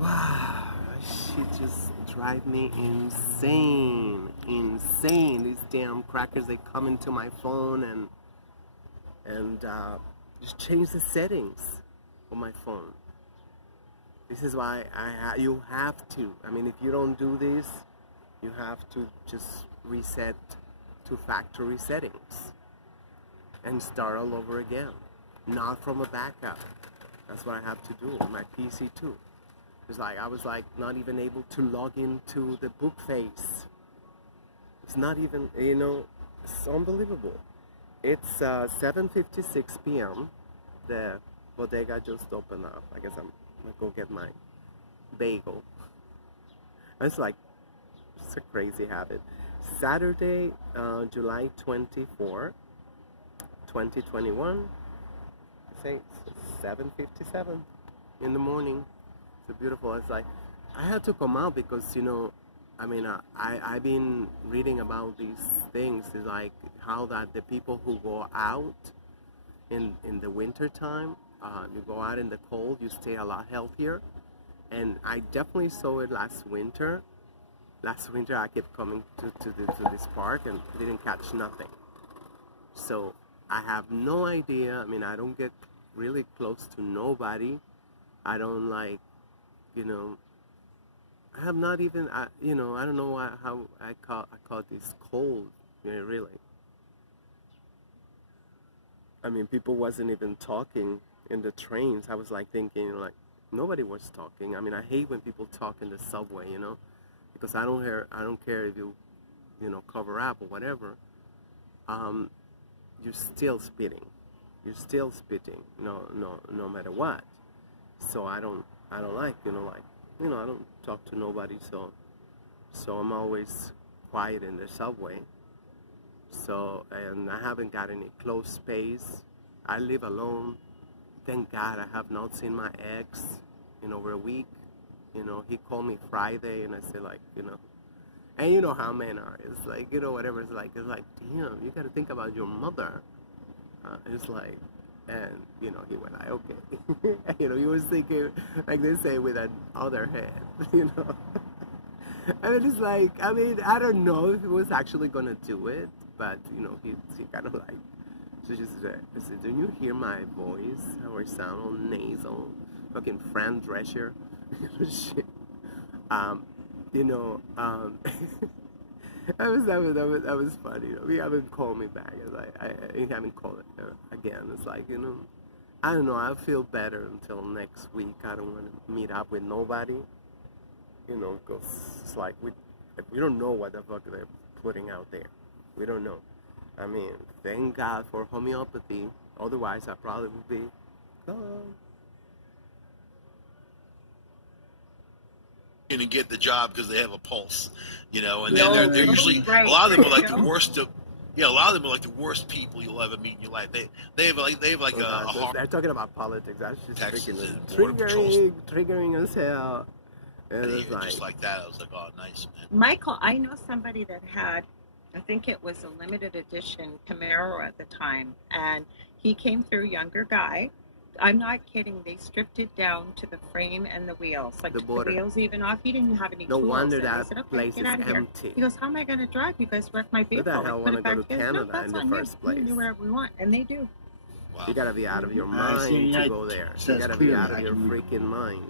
Wow, shit just drive me insane, insane. These damn crackers, they come into my phone and just change the settings on my phone. This is why you have to. I mean, if you don't do this, you have to just reset to factory settings and start all over again, not from a backup. That's what I have to do on my PC too. It's like I was like not even able to log into the book face. It's not even, it's unbelievable. It's 7:56 p.m. The bodega just opened up. I guess I'm gonna go get my bagel. It's like, it's a crazy habit. Saturday, July 24, 2021. Say it's 7:57 in the morning. It's beautiful. It's like I had to come out because I mean I've been reading about these things. It's like how that the people who go out in the winter time, you go out in the cold, you stay a lot healthier. And I definitely saw it last winter. Last winter I kept coming to this park and didn't catch nothing. So I have no idea. I mean, I don't get really close to nobody. I don't like, I have not even, I don't know how I call this cold, really. I mean, people wasn't even talking in the trains. I was like thinking, like, nobody was talking. I mean, I hate when people talk in the subway, because I don't care if you, cover up or whatever. You're still spitting. You're still spitting, no matter what. So I don't like, I don't talk to nobody. So I'm always quiet in the subway. So, and I haven't got any closed space. I live alone. Thank God I have not seen my ex in over a week. He called me Friday and I said like, and you know how men are. It's like, whatever it's like, damn, you gotta think about your mother. It's like, and, he went like, okay. He was thinking, like they say, with that other hand, I mean, it's like, I mean, I don't know if he was actually gonna do it, but, he kind of like, so she said, do you hear my voice? How I sound all nasal? Fucking Fran Drescher. Shit. You know, um, that was funny. He haven't called me back. It's like, he haven't called it again. It's like, I don't know. I feel better until next week. I don't want to meet up with nobody. Because it's like we don't know what the fuck they're putting out there. We don't know. I mean, thank God for homeopathy. Otherwise, I probably would be gone. To get the job because they have a pulse, and then No, they're usually right. a lot of them are like the worst. A lot of them are like the worst people you'll ever meet in your life. They have like Oh, a God, heart they're talking about politics. That's just Texas freaking and border patrols. triggering as hell. And And it's like, just like that, I was like, oh, nice, man. Michael, I know somebody that had, I think it was a limited edition Camaro at the time, and he came through, younger guy. I'm not kidding. They stripped it down to the frame and the wheels, like the took the border. wheels even off. He didn't have any No tools. wonder And they that said, okay, place get is out of here. empty. He goes, how am I going to drive? You guys wrecked my Who vehicle. the hell Put want to it go back to together. No, Canada that's in the on first you. We can place? do whatever we want, and they do. Wow. You gotta be out of your see, mind yeah, to go there. You says gotta be clearly out of I your can read freaking mind.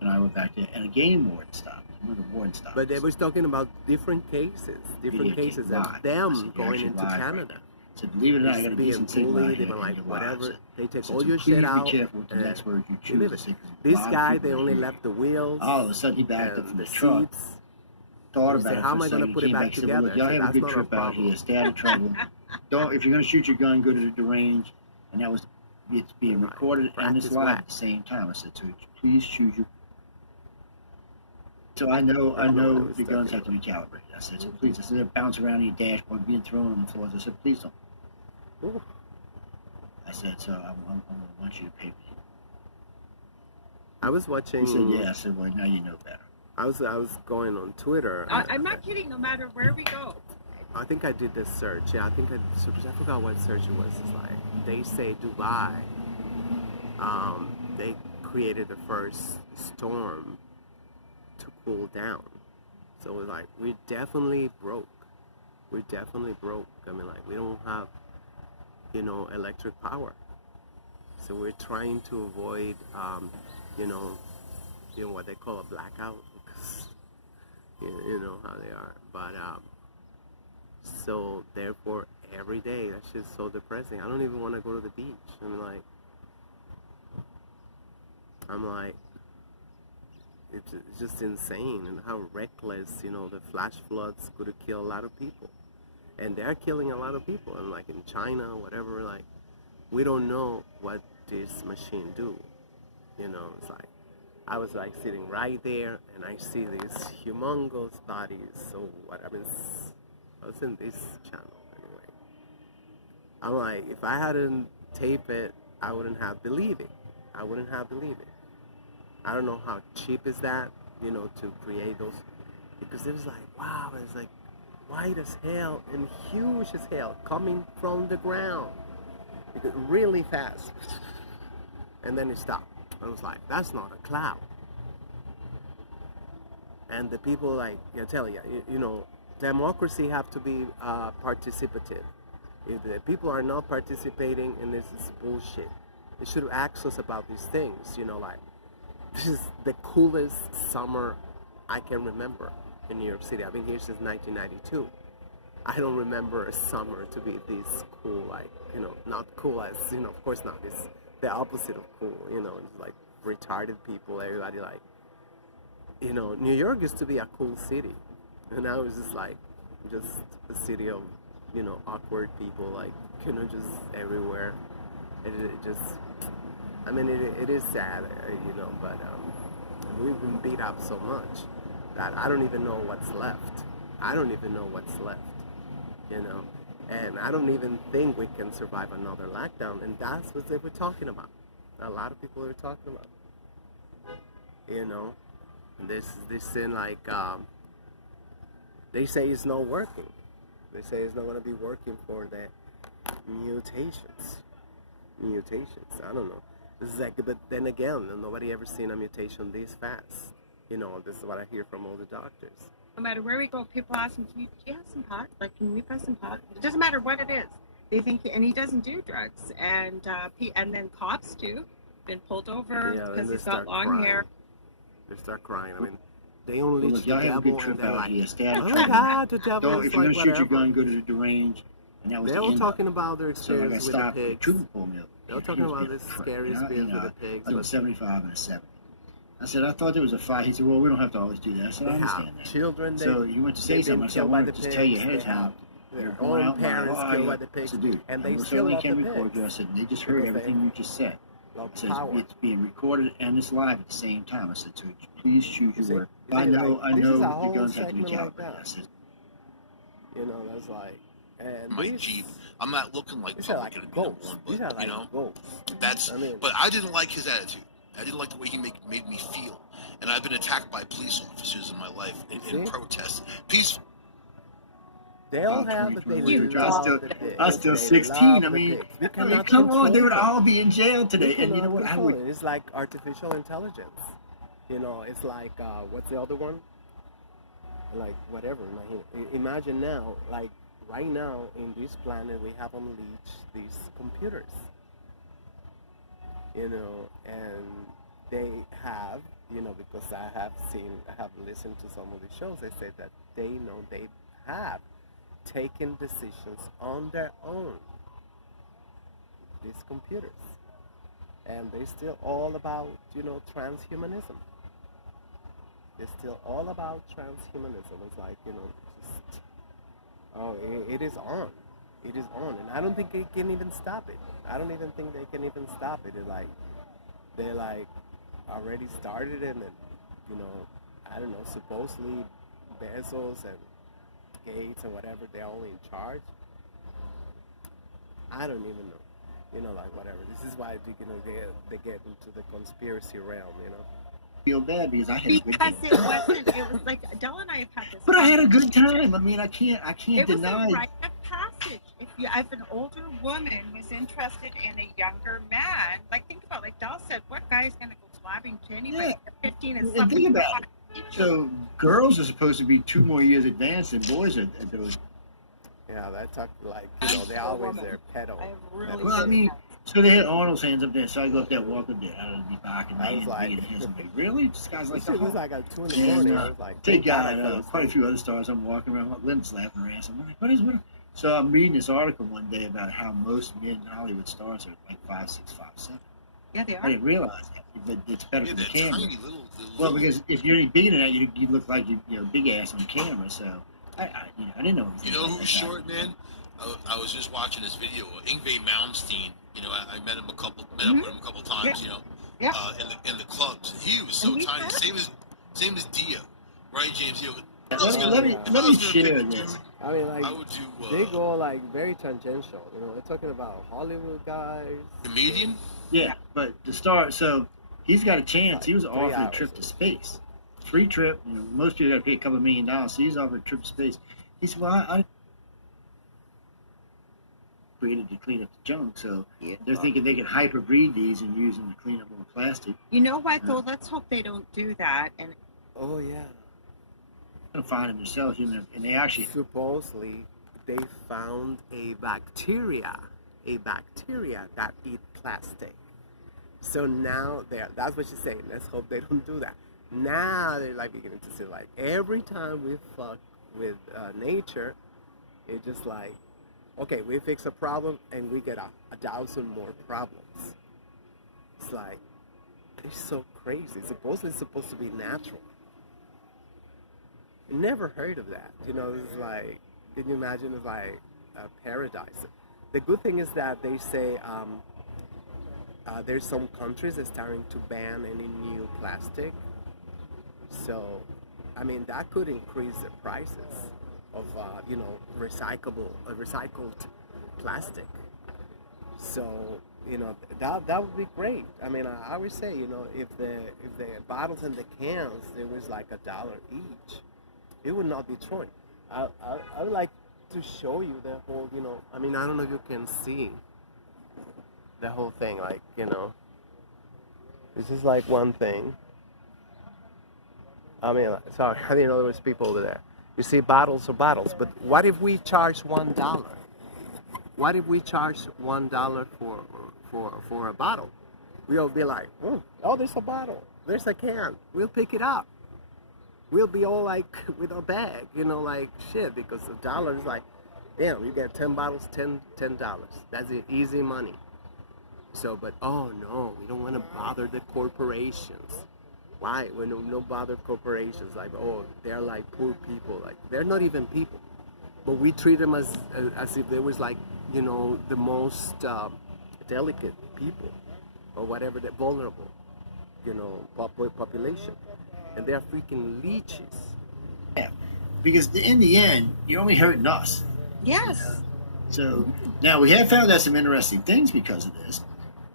And I went back there, and a game warden stopped. One of the warden stopped. But they was talking about different cases of lied. them Said, "You going actually into lied right Canada. there." Said, believe it or not, I Just got a being decent signal out bullied, here, they were and like, you lied. whatever. Said, They take said, all so your please shit out. be careful with the and next words you you leave choose it. to say. 'Cause a This lot of guy, people they are only here. left the wheels All of a sudden, he backed up and from the the truck, seats. thought And he about said, it how for am a I going to second, put he it came back back and said, well, together? look, I y'all said, have a that's good not a trip out problem. here. Stay out of trouble. Don't, if you're going to shoot your gun, go to the range. And that was, it's being Right. recorded and Practice it's live whack. at the same time. I said, so please choose your. So I know I don't know what I the was guns talking have to be calibrated. I said, so please, I said, they're bouncing around in your dashboard, being thrown on the floors. I said, please don't. Ooh. I said, so I want you to pay me. I was watching. He said, yeah. I said, well, now you know better. I was going on Twitter. I'm not kidding. No matter where we go. I think I did this search. Yeah, I think I forgot what search it was. It's like they say Dubai. They created the first storm to cool down. So it's like we're definitely broke. We're definitely broke. I mean, like we don't have, electric power. So we're trying to avoid, you know, what they call a blackout because you know how they are. But so therefore, every day that's just so depressing. I don't even want to go to the beach. I'm like, it's just insane, and how reckless, the flash floods could have killed a lot of people, and they're killing a lot of people. And like in China, whatever, like we don't know what this machine do. It's like I was like sitting right there, and I see these humongous bodies. So what? I was in this channel anyway. I'm like, if I hadn't taped it, I wouldn't have believed it. I wouldn't have believed it. I don't know how cheap is that, to create those, because it was like, wow, it's like white as hell and huge as hell coming from the ground, because really fast, and then it stopped. I was like, that's not a cloud. And the people, like, I tell you, democracy have to be participative. If the people are not participating, and this is bullshit. They should ask us about these things, like. This is the coolest summer I can remember in New York City. I've been here since 1992. I don't remember a summer to be this cool, like, not cool as, of course not. It's the opposite of cool, it's like retarded people, everybody like, New York used to be a cool city. And now it's just like, just a city of, awkward people, like, just everywhere. It just... it is sad, but we've been beat up so much that I don't even know what's left. And I don't even think we can survive another lockdown, and that's what they were talking about. A lot of people are talking about, this thing, like, they say it's not working. They say it's not going to be working for the mutations. I don't know. Exactly, but then again, nobody ever seen a mutation this fast. This is what I hear from all the doctors. No matter where we go, people ask him, do you have some pot? Like, can we pass some pot? It doesn't matter what it is. They think, and he doesn't do drugs. And then cops too, been pulled over because he's got long hair. They start crying. They only Look, y'all have a good trip out here. Stay out oh of my trouble. God, the devil Don't, is if you're like gonna shoot your whatever. gun, go to the range. And that was They the were end talking of it. about their So I got experience with the stopped. The pigs. trooper pulled me up. They were He talking was about being this a prick. scary experience with the pigs. I was 75 and a 70. I said, I thought there was a fight. He said, well, we don't have to always do that. I said, I They understand have that. children. So you went to say they've been something. I said, I killed by wanted the to just tell you pigs. ahead of They have time. You're their going own out parents by killed by I the pigs, said, dude, and they I still certainly love the can record pigs. you. I said, they just heard Because they everything you just said. love I said, power. it's being recorded and it's live at the same time. I said, so please choose You see? your word. You I see, know, like, I this know is a the whole guns have to be segment like calibrated. that. I said, That's like, and My these, Jeep. I'm not looking like these are public like enemy number ghosts. one, These are but like ghosts. that's. But I didn't like his attitude. I didn't like the way he made me feel. And I've been attacked by police officers in my life in protests. Peaceful. They all have, but they You love love the pigs. I'm still They 16. love I the mean, pigs. We come cannot on, they control would them. all be in jail We today. And you know cannot what? I control would. it. It's like artificial intelligence. It's like, what's the other one? Like, whatever. Imagine now, like, right now in this planet, we have unleashed these computers. And they have, because I have listened to some of the shows, they say that they have taken decisions on their own, these computers. And they're still all about, transhumanism. They're still all about transhumanism. It's like, just, it is on. It is on. And I don't think they can even stop it. I don't even think they can even stop it. They're like already started it, and, I don't know, supposedly Bezos and Gates and whatever, they're all in charge. I don't even know. Like whatever. This is why they get into the conspiracy realm. Feel bad because I had a good Because time. it wasn't. It was like Adele and I have had this. But I had a good conversation. time. I mean, I can't It was deny. a rite of passage. If an older woman was interested in a younger man, like think about, like Dal said, what guy is going to go blabbing to anybody. Yeah. 15 is And something think about hot. it. So girls are supposed to be 2 more years advanced than boys are at those. Yeah, that's like, they're always there, pedal. I have really Well, I good mean, hands. so they had Arnold's hands up there, so I go up there, walk up there, out of the back, and I was like- hands. I'm like, really? This guy's like This the shit was Hulk. like at 2 in the And, morning. I was like, They thank God I got fell quite a asleep. few other stars. I'm walking around, Lynn's laughing her ass. I'm like, what is what? So I'm reading this article one day about how most men Hollywood stars are like 5'6", 5'7". Yeah, they I are. didn't realize that, but it's better Yeah, for the they're camera. tiny little. Well, because if you're any bigger than that, you look like you big ass on camera. So I didn't know. You know who's short, man? I was just watching this video. Ingve Malmsteen. You know, I met him up with him a couple times. You know, Yeah. in the clubs. He was so And we tiny, met. same as Dio, right, James? Dio. Let me share this. I mean, like, I would do they go like very tangential. They're talking about Hollywood guys. comedian. Yeah, but the star. So he's got a chance. He was Like 3 offered a hours. trip to space, free trip. Most people got to pay a couple $1 million. So he's offered a trip to space. He said, "Well, I created to clean up the junk, so they're thinking they can hyperbreed these and use them to clean up more plastic. You know what, though? Let's hope they don't do that. And Oh yeah. They'll find them themselves, and they actually Supposedly, they found a bacteria that eat plastic. So now that's what she's saying. Let's hope they don't do that. Now they're like beginning to say like every time we fuck with nature, it's just like, okay, we fix a problem and we get a 1,000 more problems. It's like, it's so crazy. Supposedly it's supposed to be natural. Never heard of that. It's like, can you imagine it's like a paradise? The good thing is that they say there's some countries that's starting to ban any new plastic. So, I mean, that could increase the prices of recycled plastic. So, that would be great. I mean, I would say, if the bottles and the cans, it was like $1 each, it would not be thrown. I would like to show you the whole, I mean, I don't know if you can see the whole thing, like, this is like one thing. I mean, sorry, I didn't know there was people over there. You see bottles of bottles, but what if we charge $1? What if we charge $1 for a bottle? We'll be like, oh, there's a bottle, there's a can, we'll pick it up. We'll be all like with our bag, like shit, because $1 is like, damn, you get 10 bottles, $10. That's it, easy money. So, but oh no, we don't want to bother the corporations. Why? We don't bother corporations. Like, oh, they're like poor people. Like, they're not even people. But we treat them as if they was like, the most delicate people or whatever, the vulnerable, population. And they're freaking leeches. Yeah, because in the end, you're only hurting us. yes, So now we have found out some interesting things because of this.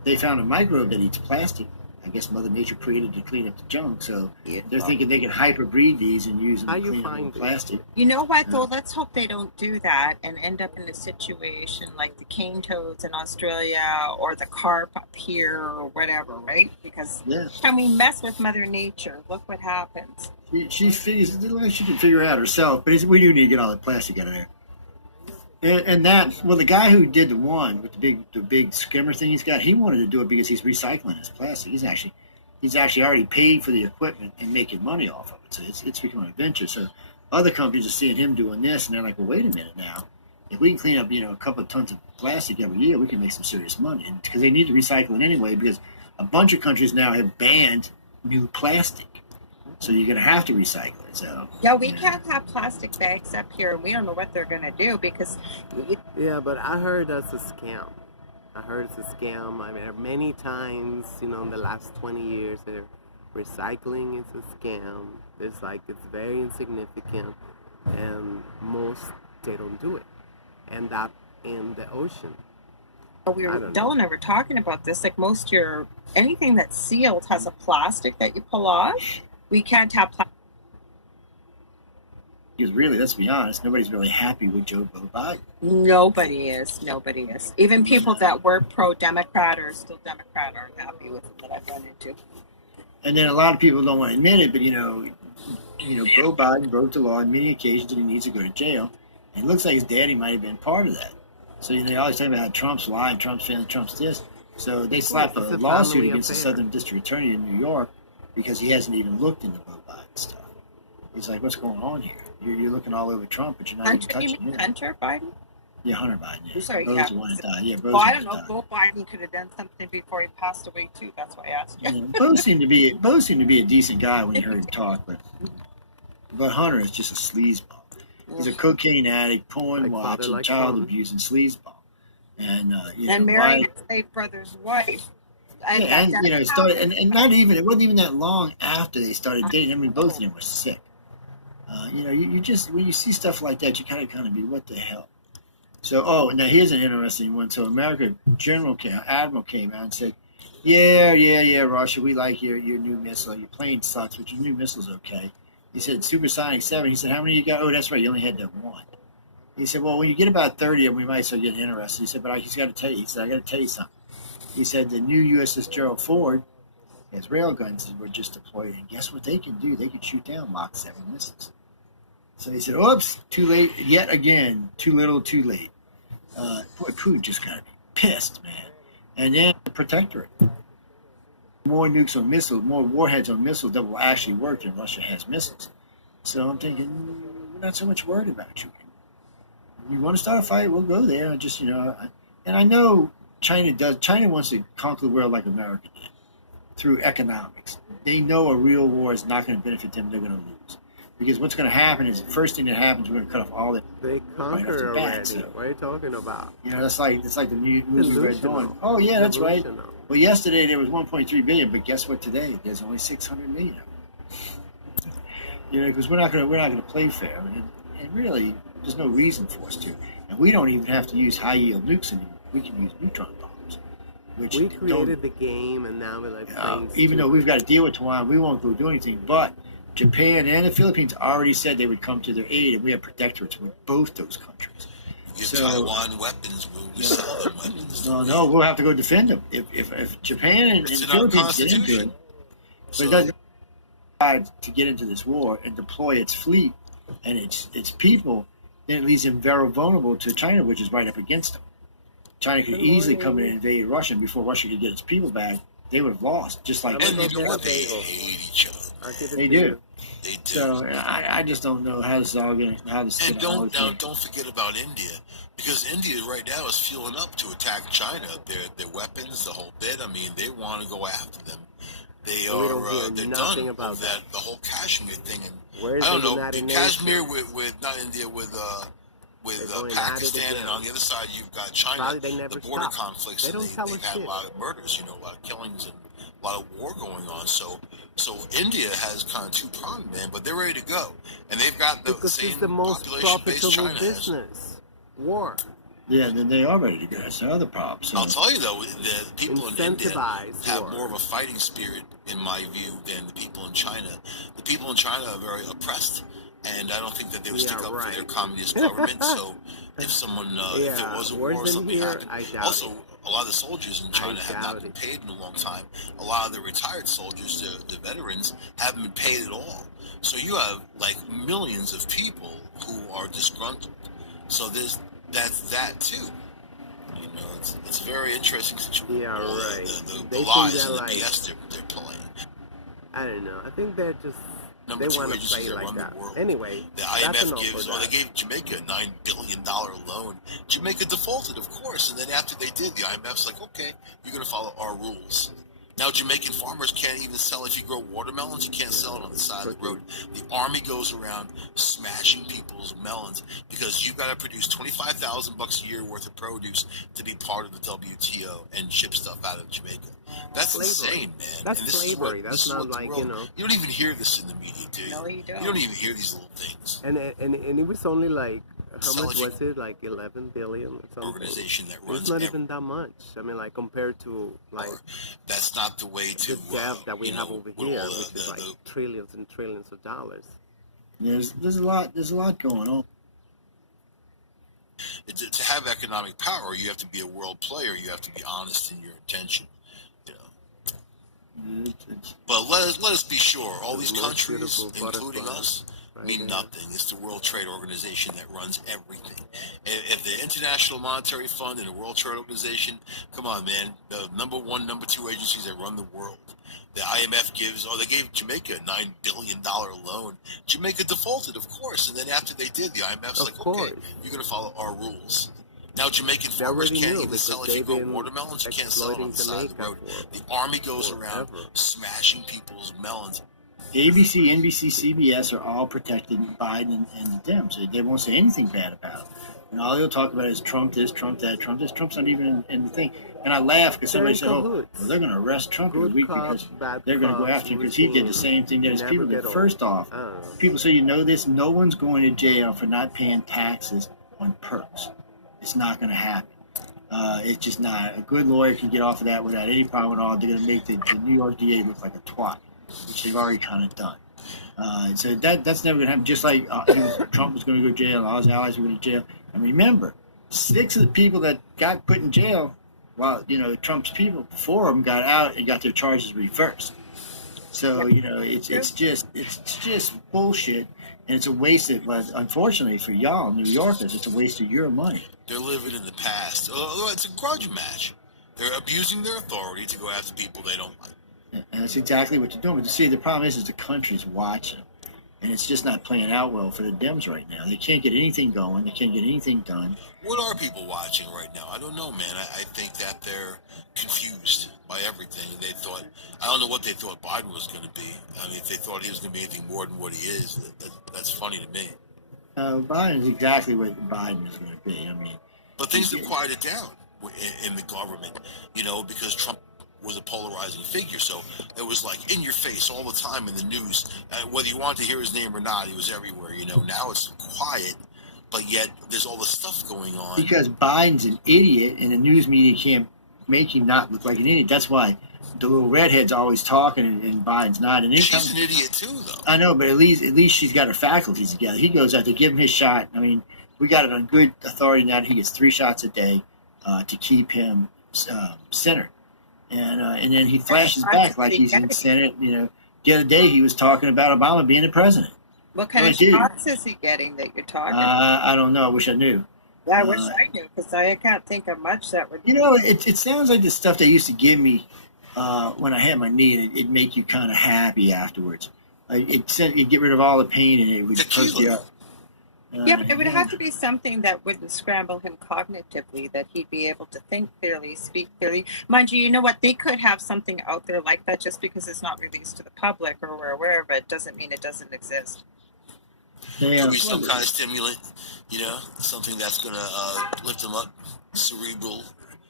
They found a microbe that eats plastic. I guess Mother Nature created to clean up the junk, so they're thinking they can hyperbreed these and use them How to you clean up more find it? plastic. you know what, though? Let's hope they don't do that and end up in a situation like the cane toads in Australia or the carp up here or whatever, right? Because Yeah, when we mess with Mother Nature, look what happens. she figures she can figure it out herself, but we do need to get all the plastic out of there. And the guy who did the one with the big skimmer thing he's got, he wanted to do it because he's recycling his plastic. He's actually already paid for the equipment and making money off of it. So it's becoming a venture. So other companies are seeing him doing this, and they're like, well, wait a minute now. If we can clean up, a couple of tons of plastic every year, we can make some serious money. And because they need to recycle it anyway, because a bunch of countries now have banned new plastic. So you're going to have to recycle it. So Yeah, we can't have plastic bags up here, and we don't know what they're going to do because Yeah, but I heard that's a scam. I heard it's a scam. I mean, many times, in the last 20 years, recycling is a scam. It's very insignificant, and most, they don't do it. End up in the ocean. we I were, don't Dell and I were talking about this. Like anything that's sealed has a plastic that you pull off. We can't have plastic. because really, let's be honest, nobody's really happy with Joe Biden. Nobody is. Even people that were pro-Democrat or still Democrat aren't happy with it that I've run into. And then a lot of people don't want to admit it, but Joe Biden broke the law on many occasions and he needs to go to jail. And it looks like his daddy might have been part of that. So they always talk about how Trump's lying, Trump's family, Trump's this. So they slap Well, a it's a lawsuit family against the affair. Southern District Attorney in New York because he hasn't even looked into Joe Biden stuff. He's like, what's going on here? You're looking all over Trump, but you're not even Hunter, you touching mean him. Hunter Biden? Yeah, Hunter Biden. Yeah, Sorry, Bo's yeah. the one that died. Yeah, Bo's Well, the I one don't know. that died. Bo Biden could have done something before he passed away too. That's why I asked you. Yeah, Bo seemed to be a decent guy when you heard him talk, but Hunter is just a sleazeball. He's a cocaine addict, porn Like father, watching, like child son. abusing sleazeball, and And married his late brother's wife. And yeah, that it started, and not even it wasn't even that long after they started dating. I mean, both of them were sick. You just when you see stuff like that, you kind of be, what the hell? So, now here's an interesting one. So, Admiral came out and said, yeah, Russia, we like your new missile. Your plane sucks, but your new missile's okay. He said, Supersonic 7. He said, how many you got? Oh, that's right, you only had that one. He said, well, when you get about 30 of them, we might start getting interested. He said, but I just got to tell you. He said, I got to tell you something. He said, the new USS Gerald Ford has railguns that were just deployed, and guess what they can do? They can shoot down Mach 7 missiles. So he said, oops, too late yet again. Too little, too late. Boy, Putin just got to be pissed, man. And then the protectorate. More nukes on missiles, more warheads on missiles that will actually work than Russia has missiles. So I'm thinking, we're not so much worried about you. You want to start a fight, we'll go there. And I know China wants to conquer the world like America did, through economics. They know a real war is not going to benefit them, they're going to lose. Because what's going to happen is the first thing that happens, we're going to cut off all that. They conquered off the bat, already. so. What are you talking about? That's like the new movie we're doing. Delusional. Oh yeah, that's right. Delusional. Well, yesterday there was 1.3 billion, but guess what? Today there's only 600 million. Because we're not gonna play fair, and really there's no reason for us to. And we don't even have to use high yield nukes anymore. We can use neutron bombs, which We created the game, and now we're like playing. even though we've got to deal with Taiwan, we won't go do anything. But Japan and the Philippines already said they would come to their aid, and we have protectorates with both those countries. Give So- Taiwan weapons, we sell them weapons. No, we'll have to go defend them. If Japan and It's the in our Philippines get into it, constitution. but So, it doesn't decide to get into this war and deploy its fleet and its people, then it leaves them very vulnerable to China, which is right up against them. China could easily come in and invade Russia, and before Russia could get its people back, they would have lost. Just like and you know what? They hate each other. They do. They do. So I just don't know how this is all going. How this is And gonna don't forget about India, because India right now is fueling up to attack China. Their weapons, the whole bit. I mean, they want to go after them. They We don't are hear they're nothing done about with that the whole Kashmir thing. And Where's I don't the know, United Kashmir Nations? with not India with They're going at it Pakistan, again. and on the other side you've got China. Probably they never The border stop. conflicts. They and don't tell they've us had shit. a lot of murders, a lot of killings, and a lot of war going on. So India has kind of two pronged, man, but they're ready to go, and they've got the Because same it's the most population base profitable China has. business. War. Yeah, then they are ready to go. That's the other problem. So I'll tell you though, the people in India Incentivize have war. more of a fighting spirit, in my view, than the people in China. The people in China are very oppressed, and I don't think that they would Yeah, stick up for their right. communist government. So, if someone, if there was a war or worse than something here, happened, I doubt also it. a lot of the soldiers in China have not doubt been it. paid in a long time. A lot of the retired soldiers, the veterans, haven't been paid at all. So you have like millions of people who are disgruntled. So that's that too. It's a very interesting situation. Yeah, All right. The They think lies they're and the like- BS they're playing. I don't know. I think they're just Number they two want to agencies play that like run that. the world. Anyway, The that's IMF enough gives, for they that. gave Jamaica a $9 billion loan. Jamaica defaulted, of course, and then after they did, the IMF's like, okay, you're going to follow our rules. Now Jamaican farmers can't even sell, if you grow watermelons, you can't sell it on the side of the road. The army goes around smashing people's melons because you've got to produce $25,000 a year worth of produce to be part of the WTO and ship stuff out of Jamaica. That's Slavery. insane, man. That's and this slavery. Is what, That's this is not what the like, world, you know. You don't even hear this in the media, do you? No, you don't. You don't even hear these little things. And it was only like how much Intelligent was it? Like 11 billion or something. Organization that runs It's not every- even that much. I mean, like compared to like or that's not the way to the debt that we you have know, over with here, all which is like trillions and trillions of dollars. there's a lot going on. to have economic power, you have to be a world player. You have to be honest in your intention. You know, It's But let us be sure, all The these most countries, beautiful including butterfly us, right mean there. nothing. It's the World Trade Organization that runs everything. If the International Monetary Fund and the World Trade Organization, come on, man, the number one, number two agencies that run the world. The IMF they gave Jamaica a $9 billion loan. Jamaica defaulted, of course, and then after they did, the IMF's Of like, okay, course. you're going to follow our rules. Now Jamaican They farmers already can't knew even because sell if you they've grow been watermelons. You can't sell it on exploiting the side of the Jamaica road. for The army goes around forever. smashing people's melons. ABC, NBC, CBS are all protecting Biden and the Dems. They won't say anything bad about him. And all they'll talk about is Trump this, Trump that, Trump this. Trump's not even in the thing. And I laugh because They're somebody in said, "Oh, well, cahoots. they're going to arrest Trump in a Good week cop, because bad they're going to go cop after him because he did the routine same thing that his never people get did." old. First off, I don't know. people say, you know this, no one's going to jail for not paying taxes on perks. It's not going to happen. It's just not. A good lawyer can get off of that without any problem at all. They're going to make the New York DA look like a twat, which they've already kind of done. So that's never going to happen. Just like Trump was going to go to jail, and all his allies were going to jail. And remember, 6 of the people that got put in jail, while Trump's people, 4 of them got out and got their charges reversed. So it's just bullshit, and it's a waste of. But unfortunately for y'all, New Yorkers, it's a waste of your money. They're living in the past. It's a grudge match. They're abusing their authority to go after people they don't like. And that's exactly what you're doing. But you see, the problem is the country's watching, and it's just not playing out well for the Dems right now. They can't get anything going. They can't get anything done. What are people watching right now? I don't know, man. I think that they're confused by everything. I don't know what they thought Biden was going to be. I mean, if they thought he was going to be anything more than what he is, that's funny to me. Biden is exactly what Biden is going to be. I mean, But things have quieted down in the government, because Trump was a polarizing figure. So it was like in your face all the time in the news. Whether you wanted to hear his name or not, he was everywhere. Now it's quiet, but yet there's all this stuff going on. Because Biden's an idiot, and the news media can't make him not look like an idiot. That's why the little redhead's always talking, and Biden's not. And She's an idiot too, though. I know, but at least she's got her faculties together. He goes out to give him his shot. I mean, we got it on good authority now that he gets 3 shots a day to keep him centered. And then he flashes back like he's in the Senate. The other day he was talking about Obama being the president. What kind of shots is he getting that you're talking about? I don't know. I wish I knew. Yeah, I wish I knew, because I can't think of much that would. It sounds like the stuff they used to give me when I had my knee, and it'd make you kind of happy afterwards. It'd get rid of all the pain, and it would perk you up. Yeah, but it would have to be something that wouldn't scramble him cognitively, that he'd be able to think clearly, speak clearly. Mind you, you know what? They could have something out there like that. Just because it's not released to the public or we're aware of it doesn't mean it doesn't exist. Could be some kind of stimulant, something that's going to lift them up, cerebral.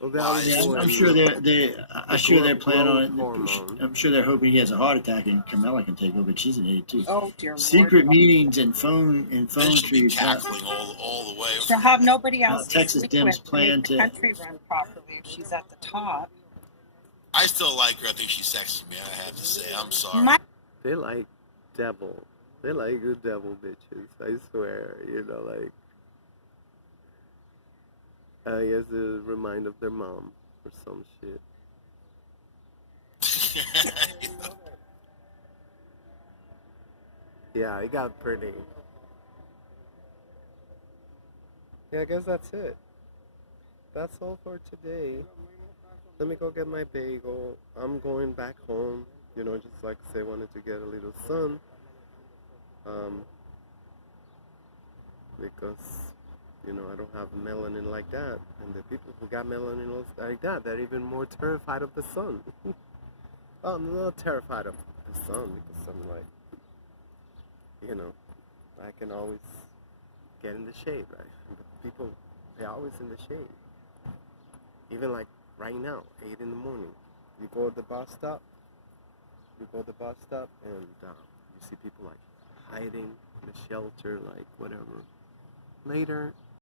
Well, I'm sure they're planning on it. I'm sure they're hoping he has a heart attack and Kamala can take over, but she's an idiot too. Oh dear Secret Lord. meetings and phone trees. Cackling all the way. To have nobody else Texas Dems plan to make the country run properly if she's at the top. I still like her. I think she's sexy, man. I have to say. I'm sorry. They like devil. They like good devil bitches. I swear. I guess it remind of their mom or some shit. Yeah, it got pretty. Yeah, I guess that's it. That's all for today. Let me go get my bagel. I'm going back home. Just like I say, I wanted to get a little sun. Because I don't have melanin like that, and the people who got melanin like that, they're even more terrified of the sun. Well, I'm not terrified of the sun because I'm like, I can always get in the shade, right? But people, they're always in the shade. Even like right now, 8 in the morning, you go to the bus stop, and you see people like hiding in the shelter, like whatever. Later,